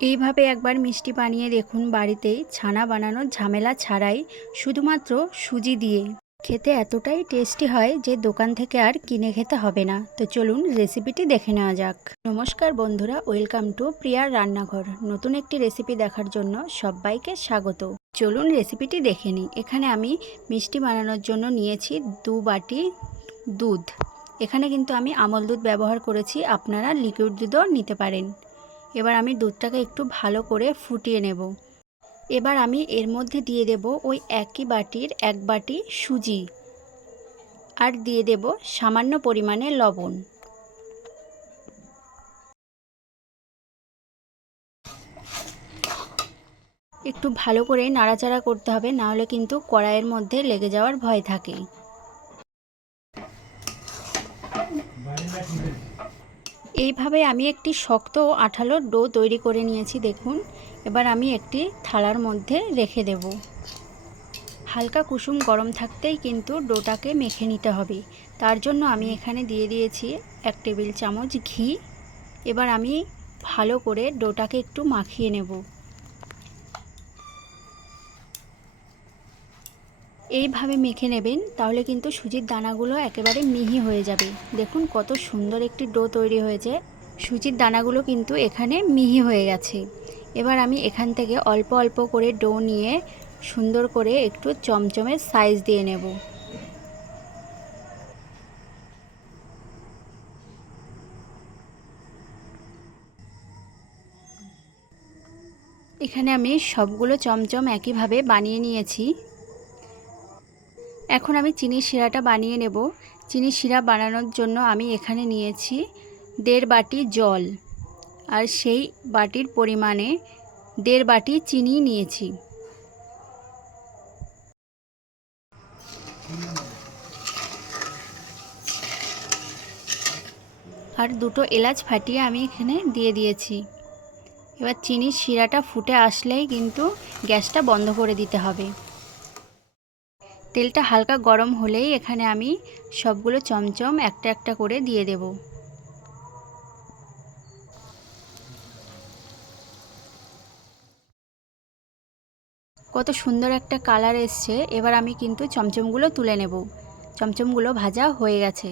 এইভাবে একবার মিষ্টি বানিয়ে দেখুন বাড়িতেই ছানা বানানোর ঝামেলা ছাড়াই শুধুমাত্র সুজি দিয়ে। খেতে এতটাই টেস্টি হয় যে দোকান থেকে আর কিনে খেতে হবে না। তো চলুন রেসিপিটি দেখে নেওয়া যাক। নমস্কার বন্ধুরা, ওয়েলকাম টু প্রিয়ার রান্নাঘর। নতুন একটি রেসিপি দেখার জন্য সবাইকে স্বাগত। চলুন রেসিপিটি দেখে নিই। এখানে আমি মিষ্টি বানানোর জন্য নিয়েছি দু বাটি দুধ। এখানে কিন্তু আমি আমল দুধ ব্যবহার করেছি। আপনারা লিকুইড দুধও নিতে পারেন। এবার আমি দুধটাকে একটু ভালো করে ফুটিয়ে নেব। এবার আমি এর মধ্যে দিয়ে দেব ওই একই বাটির এক বাটি সুজি আর দিয়ে দেব সামান্য পরিমাণে লবণ। একটু ভালো করে নাড়াচাড়া করতে হবে নাহলে কিন্তু কড়াইয়ের মধ্যে লেগে যাওয়ার ভয় থাকে। এইভাবে আমি একটি শক্ত আঠালো ডো তৈরি করে নিয়েছি, দেখুন। এবার আমি একটি থালার মধ্যে রেখে দেব। হালকা কুসুম গরম থাকতেই কিন্তু ডোটাকে মেখে নিতে হবে। তার জন্য আমি এখানে দিয়ে দিয়েছি এক টেবিল চামচ ঘি। এবার আমি ভালো করে ডোটাকে একটু মাখিয়ে নেব। এইভাবে মেখে নেবেন, তাহলে কিন্তু সুজির দানাগুলো একেবারে মিহি হয়ে যাবে। দেখুন কত সুন্দর একটি ডো তৈরি হয়েছে। সুজির দানাগুলো কিন্তু এখানে মিহি হয়ে গেছে। এবার আমি এখান থেকে অল্প অল্প করে ডো নিয়ে সুন্দর করে একটু চমচমের সাইজ দিয়ে নেব। এখানে আমি সবগুলো চমচম একইভাবে বানিয়ে নিয়েছি। এখন আমি চিনির শিরাটা বানিয়ে নেব। চিনি শিরা বানানোর জন্য আমি এখানে নিয়েছি দেড় বাটি জল। আর সেই বাটির পরিমাণে দেড় বাটি চিনি নিয়েছি। আর দুটো এলাচ ফাটিয়ে আমি এখানে দিয়ে দিয়েছি। এবার চিনির শিরাটা ফুটে আসলেই কিন্তু গ্যাসটা বন্ধ করে দিতে হবে। তেলটা হালকা গরম হলেই এখানে আমি সবগুলো চমচম একটা একটা করে দিয়ে দেব। কত সুন্দর একটা কালার এসছে। এবার আমি কিন্তু চমচমগুলো তুলে নেব। চমচমগুলো ভাজা হয়ে গেছে।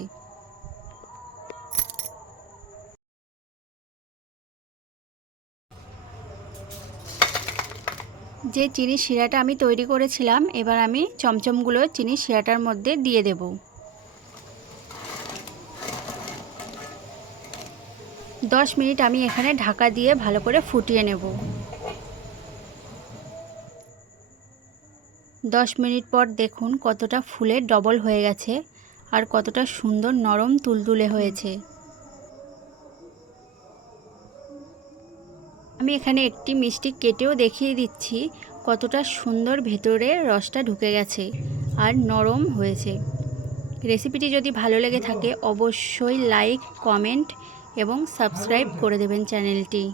যে চিনি শিরাটা আমি তৈরি করেছিলাম, এবার আমি চমচমগুলো চিনি শিরাটার মধ্যে দিয়ে দেব। দশ মিনিট আমি এখানে ঢাকা দিয়ে ভালো করে ফুটিয়ে নেব। দশ মিনিট পর দেখুন কতটা ফুলে ডবল হয়ে গেছে, আর কতটা সুন্দর নরম তুলতুলে হয়েছে। আমি এখানে একটি মিষ্টি কেটেও দেখিয়ে দিচ্ছি কতটা সুন্দর ভেতরে রসটা ঢুকে গেছে আর নরম হয়েছে। রেসিপিটি যদি ভালো লেগে থাকে, অবশ্যই লাইক, কমেন্ট এবং সাবস্ক্রাইব করে দেবেন চ্যানেলটি।